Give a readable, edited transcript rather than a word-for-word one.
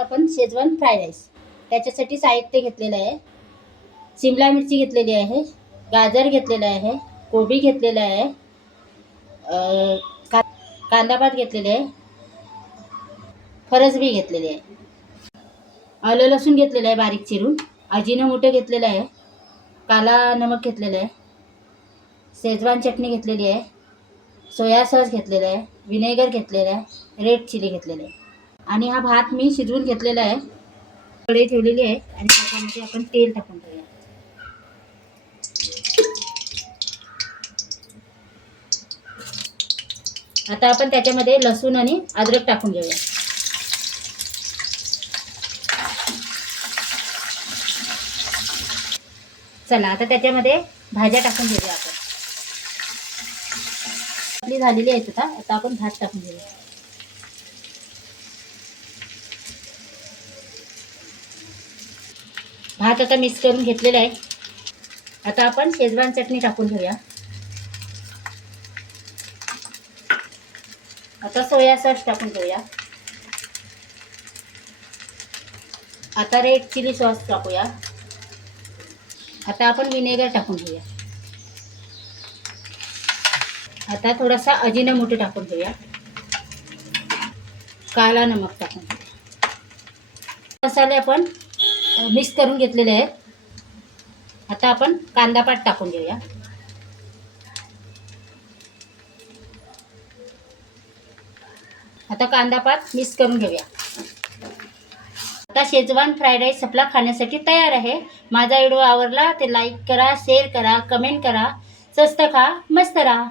आपण Schezwan fry rice. त्याच्यासाठी साहित्य घेतलेलं आहे. शिमला मिरची घेतलेली आहे, गाजर घेतलेलं आहे, कोबी घेतलेला आहे, कांदा भात घेतलेले आहे, फरसबी घेतलेली आहे, आलं लसूण घेतलेलं आहे बारीक चिरून, अजिनोमोटो घेतलेलं आहे, काला नमक घेतलेलं आहे, शेजवान चटणी घेतलेली आहे, सोया सॉस घेतलेला आहे, विनेगर घेतलेलं आहे, रेड चिली घेतलेलं आहे. आणि हा भात मी शिजवून घेतलेला आहे. कढई ठेवलेली आहे आणि त्याच्यामध्ये आपण तेल टाकून घेऊया. आता आपण त्याच्यामध्ये लसूण आणि अद्रक टाकून घेऊया. चला आता त्याच्यामध्ये भाज्या टाकून घेऊया आपण. आपली झालेली आहे. आता आपण भात टाकून घेऊया. भात आता मिक्स करून घेतलेला आहे. आता आपण शेजवान चटणी टाकून घेऊया. आता सोया सॉस टाकून घेऊया. आता रेड चिली सॉस टाकूया. आता आपण विनेगर टाकून घेऊया. आता थोडासा अजिनोमोटो टाकून घेऊया. काला नमक टाकून घेऊया. मसाले आपण मिक्स करून घेतलेले आहेत. आता आपण कांदा पात टाकून घेऊया. आता कांदा पात मिक्स करून घेऊया. आता शेजवान फ्राईड राईस आपला खाण्यासाठी तयार आहे. माझा व्हिडिओ आवडला तर लाईक करा, शेअर करा, कमेंट करा. स्वस्त खा, मस्त राहा.